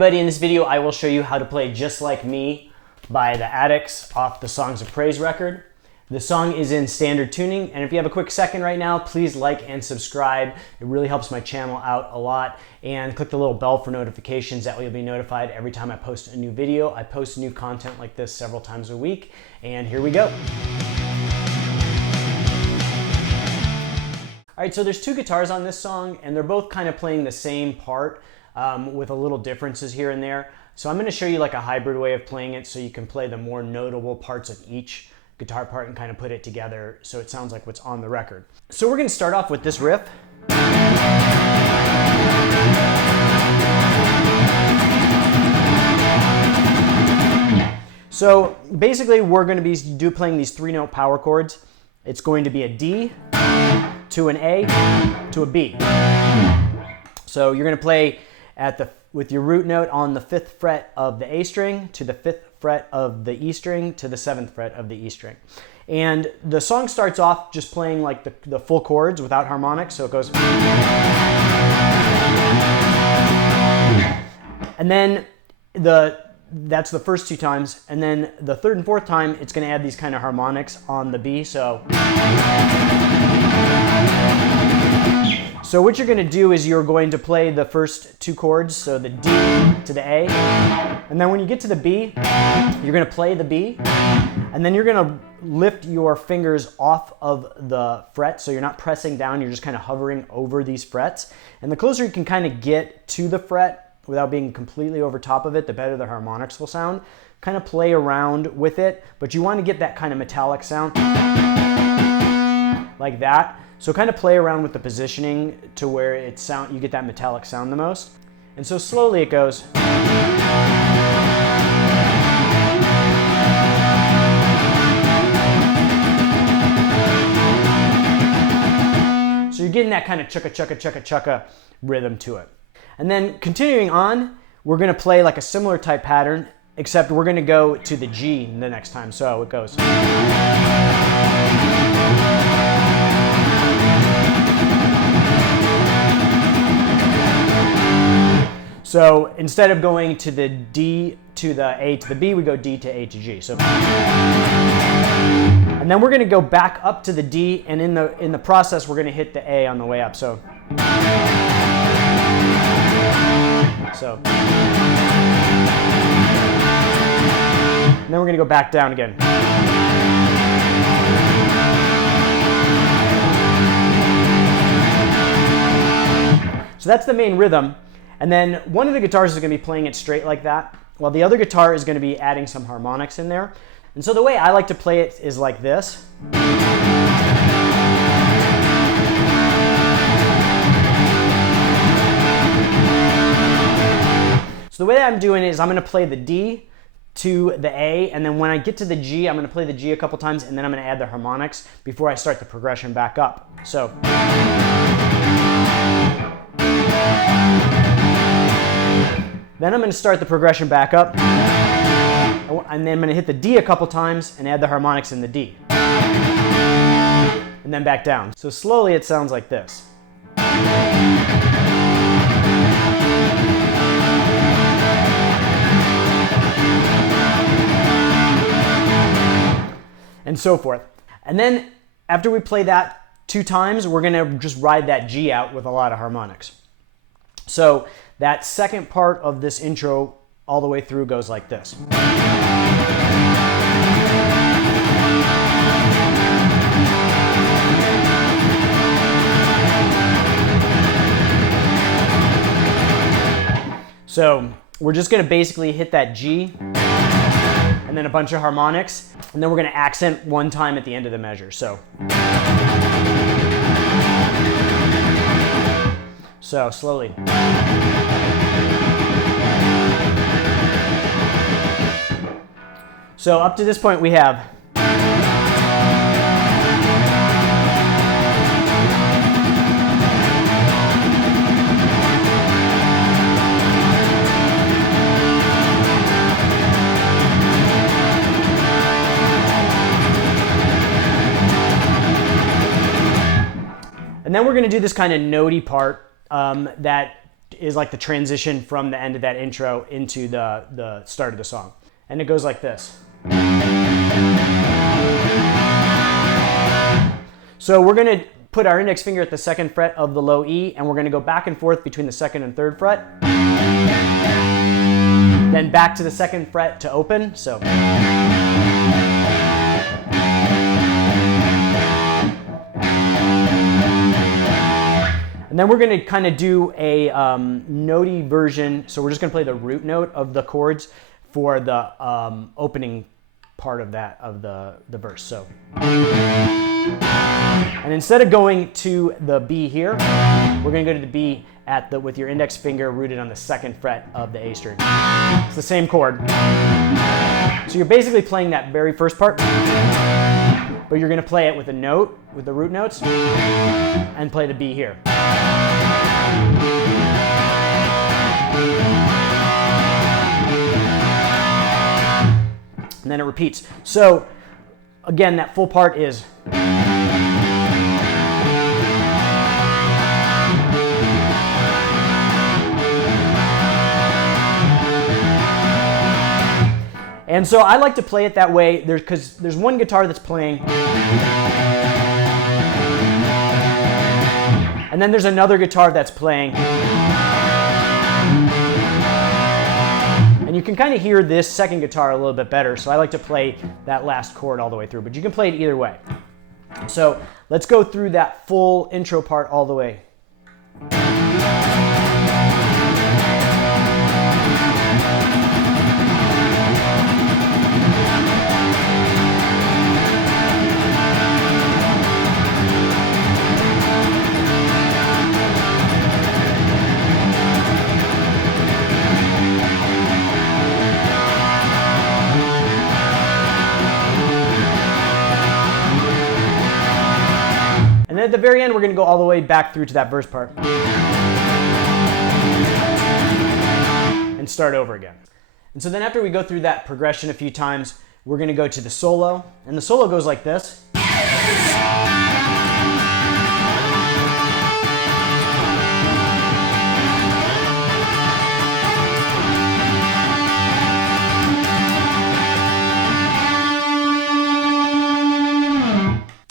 everybody, in this video I will show you how to play Just Like Me by the Addicts off the Songs of Praise record. The song is in standard tuning, and if you have a quick second right now, please like and subscribe. It really helps my channel out a lot. And click the little bell for notifications. That way you'll be notified every time I post a new video. I post new content like this several times a week, and here we go. All right, so there's two guitars on this song, and they're both kind of playing the same part with a little differences here and there. So I'm going to show you like a hybrid way of playing it so you can play the more notable parts of each guitar part and kind of put it together so it sounds like what's on the record. So we're going to start off with this riff. So basically we're going to be playing these 3-note power chords. It's going to be a D to an A to a B. So you're going to play with your root note on the 5th fret of the A string to the 5th fret of the E string to the 7th fret of the E string. And the song starts off just playing like the full chords without harmonics, so it goes. And then that's the first two times, and then the third and fourth time it's going to add these kind of harmonics on the B. So what you're going to do is you're going to play the first two chords, so the D to the A, and then when you get to the B, you're going to play the B, and then you're going to lift your fingers off of the fret, so you're not pressing down, you're just kind of hovering over these frets. And the closer you can kind of get to the fret without being completely over top of it, the better the harmonics will sound. Kind of play around with it, but you want to get that kind of metallic sound like that. So kind of play around with the positioning to where you get that metallic sound the most. And so slowly it goes. So you're getting that kind of chugga chugga chugga chugga rhythm to it. And then continuing on, we're going to play like a similar type pattern, except we're going to go to the G the next time. So it goes. So instead of going to the D to the A to the B, we go D to A to G. So, and then we're going to go back up to the D, and in the process, we're going to hit the A on the way up. So, and then we're going to go back down again. So that's the main rhythm. And then one of the guitars is going to be playing it straight like that, while the other guitar is going to be adding some harmonics in there. And so the way I like to play it is like this. So the way that I'm doing it is I'm going to play the D to the A, and then when I get to the G, I'm going to play the G a couple times, and then I'm going to add the harmonics before I start the progression back up. So. Then I'm going to start the progression back up, and then I'm going to hit the D a couple times and add the harmonics in the D. And then back down. So slowly it sounds like this. And so forth. And then after we play that 2 times, we're going to just ride that G out with a lot of harmonics. So that second part of this intro all the way through goes like this. So we're just going to basically hit that G and then a bunch of harmonics, and then we're going to accent one time at the end of the measure. So slowly. So up to this point we have. And then we're going to do this kind of notey part that is like the transition from the end of that intro into the start of the song. And it goes like this. So we're going to put our index finger at the 2nd fret of the low E, and we're going to go back and forth between the 2nd and 3rd fret. Then back to the 2nd fret to open. So. And then we're going to kind of do a notey version. So we're just going to play the root note of the chords for the opening part of that, of the verse. So. And instead of going to the B here, we're going to go to the B with your index finger rooted on the 2nd fret of the A string. It's the same chord. So you're basically playing that very first part, but you're going to play it with a note, with the root notes, and play the B here. And then it repeats. So again, that full part is. And so I like to play it that way because there's one guitar that's playing, and then there's another guitar that's playing. And you can kind of hear this second guitar a little bit better, so I like to play that last chord all the way through, but you can play it either way. So let's go through that full intro part all the way. And then at the very end, we're going to go all the way back through to that verse part and start over again. And so then after we go through that progression a few times, we're going to go to the solo. And the solo goes like this.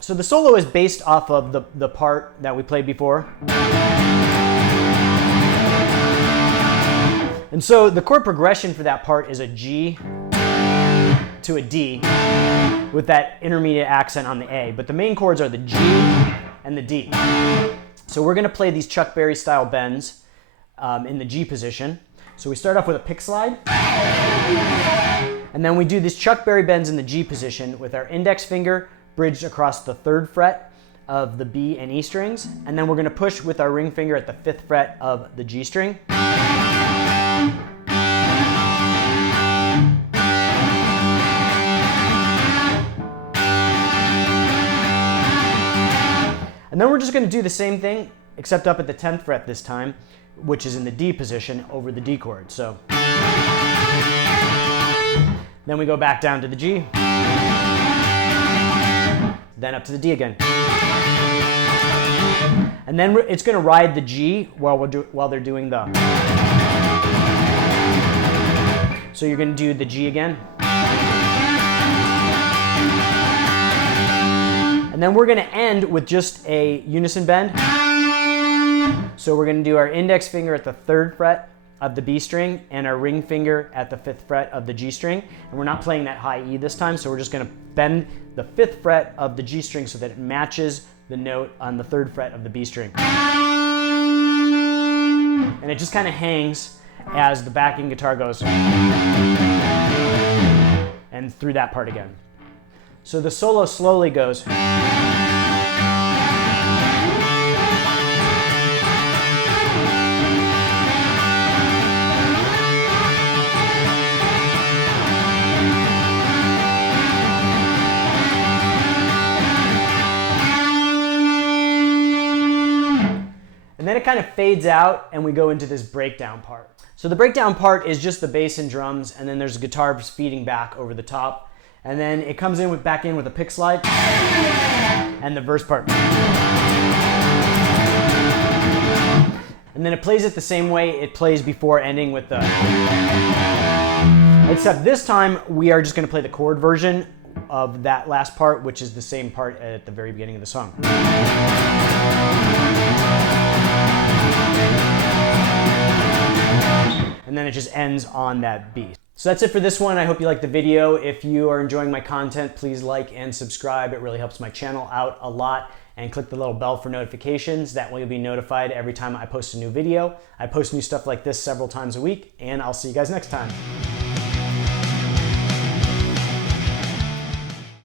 So the solo is based off of the part that we played before. And so the chord progression for that part is a G to a D with that intermediate accent on the A. But the main chords are the G and the D. So we're going to play these Chuck Berry style bends in the G position. So we start off with a pick slide. And then we do these Chuck Berry bends in the G position with our index finger bridged across the 3rd fret of the B and E strings, and then we're going to push with our ring finger at the 5th fret of the G string. And then we're just going to do the same thing, except up at the 10th fret this time, which is in the D position over the D chord. So then we go back down to the G. Then up to the D again. And then it's going to ride the G while they're doing the. So you're going to do the G again. And then we're going to end with just a unison bend. So we're going to do our index finger at the 3rd fret of the B string and our ring finger at the 5th fret of the G string. And we're not playing that high E this time, so we're just going to bend the 5th fret of the G string so that it matches the note on the 3rd fret of the B string. And it just kind of hangs as the backing guitar goes and through that part again. So the solo slowly goes. And then it kind of fades out and we go into this breakdown part. So the breakdown part is just the bass and drums, and then there's guitars feeding back over the top. And then it comes in back in with a pick slide and the verse part. And then it plays it the same way it plays before, ending with the... Except this time, we are just going to play the chord version of that last part, which is the same part at the very beginning of the song. And then it just ends on that B. So that's it for this one. I hope you liked the video. If you are enjoying my content, please like and subscribe. It really helps my channel out a lot. And click the little bell for notifications. That way you'll be notified every time I post a new video. I post new stuff like this several times a week, and I'll see you guys next time.